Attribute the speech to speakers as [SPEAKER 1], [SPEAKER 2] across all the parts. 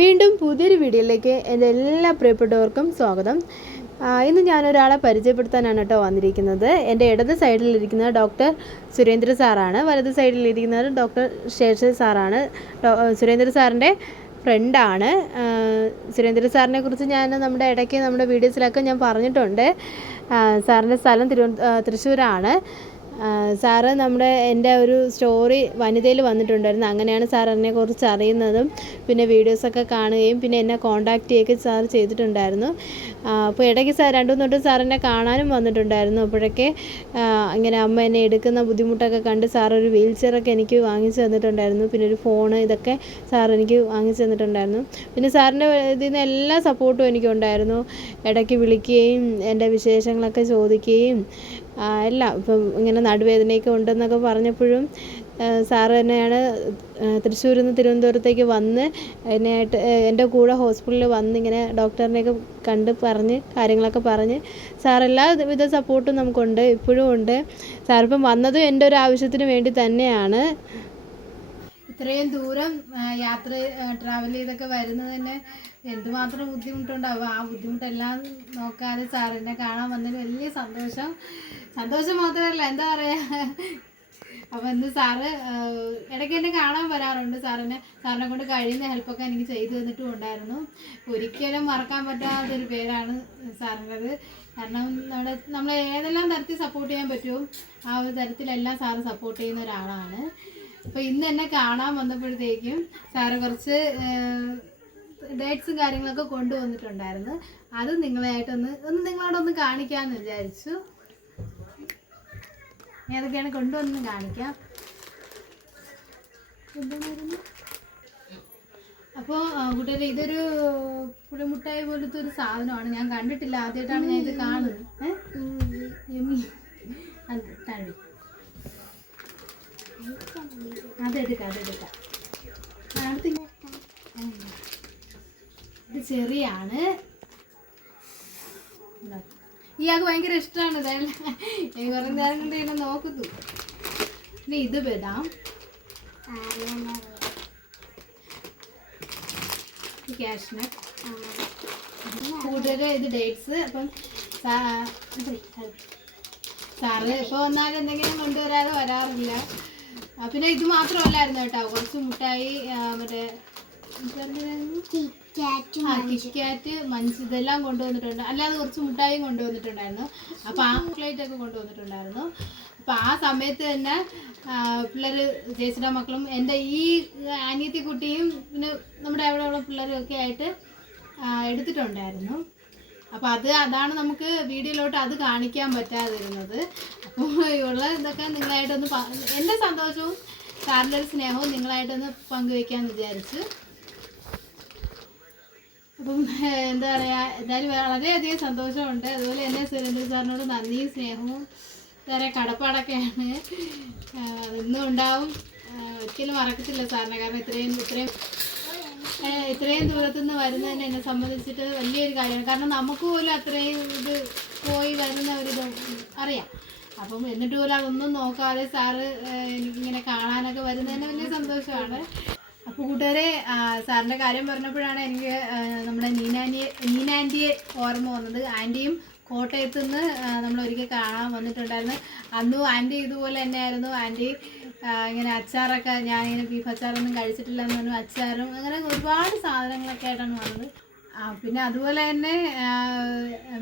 [SPEAKER 1] വീണ്ടും പുതിയൊരു വീഡിയോയിലേക്ക് എന്റെ എല്ലാ പ്രിയപ്പെട്ടവർക്കും സ്വാഗതം. ഇന്ന് ഞാനൊരാളെ പരിചയപ്പെടുത്താനാണ് കേട്ടോ വന്നിരിക്കുന്നത്. എന്റെ ഇടത് സൈഡിലിരിക്കുന്നത് ഡോക്ടർ സുരേന്ദ്ര സാറാണ്. വലത് സൈഡിലിരിക്കുന്നത് ഡോക്ടർ ശേഷ സാറാണ്. സുരേന്ദ്ര സാറിന്റെ ഫ്രണ്ടാണ് സുരേന്ദ്ര സാറിനെ കുറിച്ച് ഞാൻ നമ്മുടെ ഇടയ്ക്ക് നമ്മുടെ വീഡിയോസിലൊക്കെ ഞാൻ പറഞ്ഞിട്ടുണ്ട്. സാറിന്റെ സ്ഥലം തിരുവന ആ, തൃശ്ശൂരാണ്. സാറ് നമ്മുടെ എന്റെ ഒരു സ്റ്റോറി വനിതയിൽ വന്നിട്ടുണ്ടായിരുന്നു. അങ്ങനെയാണ് സാർ എന്നെ കുറിച്ച് അറിയുന്നതും പിന്നെ വീഡിയോസൊക്കെ കാണുകയും പിന്നെ എന്നെ കോണ്ടാക്ട് ചെയ്യുകയൊക്കെ സാർ ചെയ്തിട്ടുണ്ടായിരുന്നു. അപ്പോൾ ഇടയ്ക്ക് സാർ രണ്ടു മൂന്ന് തൊട്ട് എന്നെ കാണാനും വന്നിട്ടുണ്ടായിരുന്നു. അപ്പോഴൊക്കെ ഇങ്ങനെ അമ്മ എന്നെ എടുക്കുന്ന ബുദ്ധിമുട്ടൊക്കെ കണ്ട് സാർ ഒരു വീൽ ചെയറൊക്കെ എനിക്ക് വാങ്ങിച്ചു തന്നിട്ടുണ്ടായിരുന്നു. പിന്നെ ഒരു ഫോണ് ഇതൊക്കെ സാർ എനിക്ക് വാങ്ങിച്ചു തന്നിട്ടുണ്ടായിരുന്നു. പിന്നെ സാറിന്റെ ഇതിൽ നിന്ന് എല്ലാ സപ്പോർട്ടും എനിക്കുണ്ടായിരുന്നു. ഇടയ്ക്ക് വിളിക്കുകയും എന്റെ വിശേഷങ്ങളൊക്കെ ചോദിക്കുകയും എല്ലാം ഇപ്പം ഇങ്ങനെ നടുവേദനയൊക്കെ ഉണ്ടെന്നൊക്കെ പറഞ്ഞപ്പോഴും സാറ് തന്നെയാണ് തൃശ്ശൂരിൽ നിന്ന് തിരുവനന്തപുരത്തേക്ക് വന്ന് എന്നെയായിട്ട് എന്റെ കൂടെ ഹോസ്പിറ്റലിൽ വന്ന് ഇങ്ങനെ ഡോക്ടറിനെയൊക്കെ കണ്ട് പറഞ്ഞ് കാര്യങ്ങളൊക്കെ പറഞ്ഞ് സാർ എല്ലാ വിധ സപ്പോർട്ടും നമുക്കുണ്ട് ഇപ്പോഴും ഉണ്ട്. സാറിപ്പം വന്നതും എന്റെ ഒരു ആവശ്യത്തിന് വേണ്ടി തന്നെയാണ്. ഇത്രയും ദൂരം യാത്ര ട്രാവൽ ചെയ്തൊക്കെ വരുന്നത് തന്നെ എന്തുമാത്രം ബുദ്ധിമുട്ടുണ്ടാവും. ആ ബുദ്ധിമുട്ടെല്ലാം നോക്കാതെ സാറിനെ കാണാൻ വന്നതിന് വലിയ സന്തോഷം. സന്തോഷം മാത്രമല്ല എന്താ പറയുക അപ്പം ഇന്ന് സാറ് ഇടയ്ക്ക് എന്നെ കാണാൻ വരാറുണ്ട്. സാറിനെ സാറിനെ കൊണ്ട് കഴിയുന്ന ഹെൽപ്പൊക്കെ എനിക്ക് ചെയ്തു തന്നിട്ടും ഉണ്ടായിരുന്നു. ഒരിക്കലും മറക്കാൻ പറ്റാത്തൊരു പേരാണ് സാറിന്റെത് കാരണം നമ്മുടെ നമ്മളെ ഏതെല്ലാം തരത്തിൽ സപ്പോർട്ട് ചെയ്യാൻ പറ്റുമോ ആ ഒരു തരത്തിലെല്ലാം സാറ് സപ്പോർട്ട് ചെയ്യുന്ന ഒരാളാണ്. അപ്പോൾ ഇന്ന് എന്നെ കാണാൻ വന്നപ്പോഴത്തേക്കും സാറ് കുറച്ച് ഡേറ്റ്സും കാര്യങ്ങളൊക്കെ കൊണ്ടുവന്നിട്ടുണ്ടായിരുന്നു. അത് നിങ്ങളായിട്ടൊന്ന് ഒന്ന് നിങ്ങളോടൊന്ന് കാണിക്കാമെന്ന് വിചാരിച്ചു. ഏതൊക്കെയാണ് കൊണ്ടുവന്ന് കാണിക്കാം. എന്തായിരുന്നു അപ്പോൾ കൂട്ടുകാരെ ഇതൊരു പുളിമുട്ടായി പോലത്തെ ഒരു സാധനമാണ്. ഞാൻ കണ്ടിട്ടില്ല. ആദ്യമായിട്ടാണ് ഞാൻ ഇത് കാണുന്നത്. ഏഹ്? തഴി. അതെടുക്കാം അതെടുക്കാം ആ, അടുത്ത് ഇങ്ങ്. ഇത് ചെറിയാണ്. ഇയാൾക്ക് ഭയങ്കര ഇഷ്ടമാണ് ഇതെല്ലാം കുറേ നേരം കൊണ്ട് ഇങ്ങനെ നോക്കുന്നു ഇനി ഇത് കാഷ്നട്ട് കൂടുതൽ ഇത് ഡേറ്റ്സ് അപ്പം. സാറ് ഇപ്പോൾ വന്നാൽ എന്തെങ്കിലും കൊണ്ടുവരാതെ വരാറില്ല പിന്നെ ഇത് മാത്രമല്ലായിരുന്നു കേട്ടോ. കുറച്ച് മുട്ടായി മറ്റേറ്റ് മറ്റേ? ആ കിറ്റ്കാറ്റ് മഞ്ച് ഇതെല്ലാം കൊണ്ടുവന്നിട്ടുണ്ട്. അല്ലാതെ കുറച്ച് മുട്ടായും കൊണ്ടുവന്നിട്ടുണ്ടായിരുന്നു. അപ്പോൾ ആ ചോക്ലേറ്റ് ഒക്കെ കൊണ്ടുവന്നിട്ടുണ്ടായിരുന്നു. അപ്പോൾ ആ സമയത്ത് തന്നെ പിള്ളേർ ചേച്ചിയുടെ മക്കളും എന്റെ ഈ അനിയത്തി കുട്ടിയും പിന്നെ നമ്മുടെ അവിടെയുള്ള പിള്ളേരും ഒക്കെ ആയിട്ട് എടുത്തിട്ടുണ്ടായിരുന്നു. അപ്പോൾ അത് അതാണ് നമുക്ക് വീഡിയോയിലോട്ട് അത് കാണിക്കാൻ പറ്റാതിരുന്നത്. അപ്പോൾ ഉള്ള ഇതൊക്കെ നിങ്ങളായിട്ടൊന്ന് എന്റെ സന്തോഷവും സാറിന്റെ ഒരു സ്നേഹവും നിങ്ങളായിട്ടൊന്ന് പങ്കുവയ്ക്കാമെന്ന് വിചാരിച്ചു. അപ്പം എന്താ പറയുക എന്തായാലും വളരെയധികം സന്തോഷമുണ്ട്. അതുപോലെ തന്നെ സുരേന്ദ്ര സാറിനോട് നന്ദിയും സ്നേഹവും. വേറെ കടപ്പാടൊക്കെയാണ്. അതൊന്നും ഉണ്ടാവും. ഒരിക്കലും മറക്കത്തില്ല സാറിനെ. കാരണം ഇത്രയും ഇത്രയും ഇത്രയും ദൂരത്തുനിന്ന് വരുന്നതിന് എന്നെ സംബന്ധിച്ചിട്ട് വലിയൊരു കാര്യമാണ്. കാരണം നമുക്ക് പോലും അത്രയും ഇത് പോയി വരുന്ന ഒരു അറിയാം. അപ്പം എന്നിട്ട് പോലും അതൊന്നും നോക്കാതെ സാറ് എനിക്കിങ്ങനെ കാണാനൊക്കെ വരുന്നതിന് വലിയ സന്തോഷമാണ്. അപ്പോൾ കൂട്ടുകാരെ സാറിന്റെ കാര്യം പറഞ്ഞപ്പോഴാണ് എനിക്ക് നമ്മുടെ നീനാന്റിയെ നീനാന്റിയെ ഓർമ്മ വന്നത്. ആന്റിയും കോട്ടയത്ത് നിന്ന് നമ്മൾ ഒരിക്കൽ കാണാൻ വന്നിട്ടുണ്ടായിരുന്നു. അന്നും ആന്റി ഇതുപോലെ തന്നെയായിരുന്നു. ആന്റി ഇങ്ങനെ അച്ചാറൊക്കെ ഞാനിങ്ങനെ ബീഫ് അച്ചാറൊന്നും കഴിച്ചിട്ടില്ല എന്ന് പറഞ്ഞു. അച്ചാറും അങ്ങനെ ഒരുപാട് സാധനങ്ങളൊക്കെ ആയിട്ടാണ് വന്നത്. പിന്നെ അതുപോലെ തന്നെ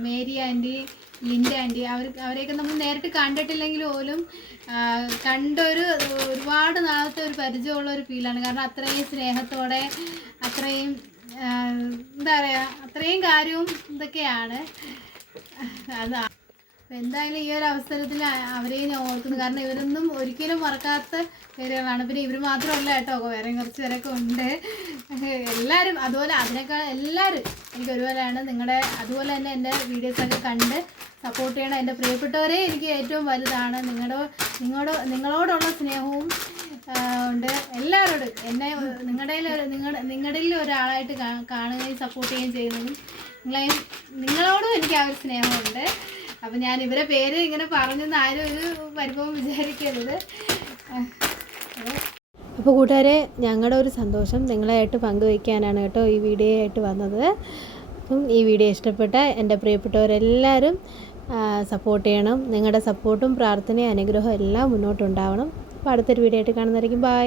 [SPEAKER 1] മേരി ആന്റി ലിൻഡ ആന്റി അവർ അവരെയൊക്കെ നമ്മൾ നേരിട്ട് കണ്ടിട്ടില്ലെങ്കിൽ പോലും കണ്ടൊരു ഒരുപാട് നാളത്തെ ഒരു പരിചയമുള്ള ഒരു ഫീലാണ്. കാരണം അത്രയും സ്നേഹത്തോടെ അത്രയും എന്താ പറയുക അത്രയും കാര്യവും ഇതൊക്കെയാണ്. എന്തായാലും ഈ ഒരു അവസരത്തിൽ അവരെയും ഞാൻ ഓർക്കുന്നു. കാരണം ഇവരൊന്നും ഒരിക്കലും മറക്കാത്ത പേരുകളാണ് പിന്നെ ഇവർ മാത്രമല്ല കേട്ടോ. വേറെ കുറച്ച് പേരൊക്കെ ഉണ്ട്. എല്ലാവരും അതുപോലെ അതിനേക്കാൾ എല്ലാവരും എനിക്ക് ഒരുപോലെയാണ്. നിങ്ങളുടെ അതുപോലെ തന്നെ എന്റെ വീഡിയോസൊക്കെ കണ്ട് സപ്പോർട്ട് ചെയ്യണം എന്റെ പ്രിയപ്പെട്ടവരെ എനിക്ക് ഏറ്റവും വലുതാണ്. നിങ്ങളുടെ നിങ്ങളോട് നിങ്ങളോടുള്ള സ്നേഹവും ഉണ്ട്. എല്ലാവരോടും എന്നെ നിങ്ങളുടെ നിങ്ങളുടെ ഒരാളായിട്ട് കാണുകയും സപ്പോർട്ട് ചെയ്യുകയും ചെയ്യുന്നതും നിങ്ങളെയും നിങ്ങളോടും എനിക്ക് ആ ഒരു സ്നേഹമുണ്ട്. അപ്പം ഞാൻ ഇവരെ പേര് ഇങ്ങനെ പറഞ്ഞെന്ന് ആരും ഒരു പരിഭവം വിചാരിക്കരുത്. അപ്പോൾ കൂട്ടുകാരെ ഞങ്ങളുടെ ഒരു സന്തോഷം നിങ്ങളായിട്ട് പങ്കുവയ്ക്കാനാണ് കേട്ടോ ഈ വീഡിയോ ആയിട്ട് വന്നത്. അപ്പം ഈ വീഡിയോ ഇഷ്ടപ്പെട്ട എന്റെ പ്രിയപ്പെട്ടവരെല്ലാവരും സപ്പോർട്ട് ചെയ്യണം. നിങ്ങളുടെ സപ്പോർട്ടും പ്രാർത്ഥനയും അനുഗ്രഹവും എല്ലാം മുന്നോട്ടുണ്ടാവണം. അപ്പോൾ അടുത്തൊരു വീഡിയോ ആയിട്ട് കാണുന്നതായിരിക്കും. ബായ്